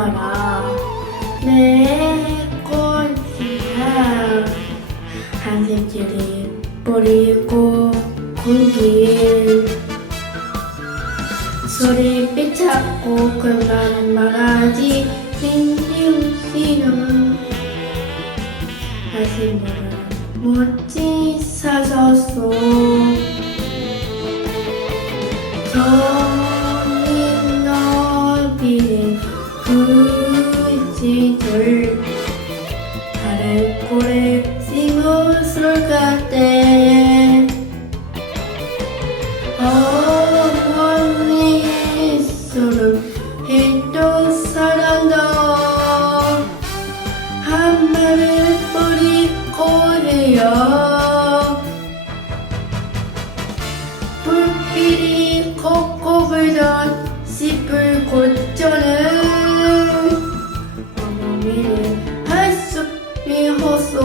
마라. 내 꽃이야. 한색끼리 버리고 공길 소리빛 찾고 그만 말하지 민지우씨는 아시모를 못지 사셨소. 저님 너비의 그지들 달의 고래 싱어술 같대. 어머니 술은 해도 사랑도 한 말을 버리고 해요. 불길이 걷고 불던 씹을 고쳐는 어머니는 한숨이 헛소.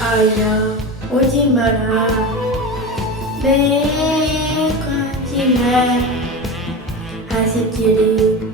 아야 오지 마라. 내 가지마. 하십길이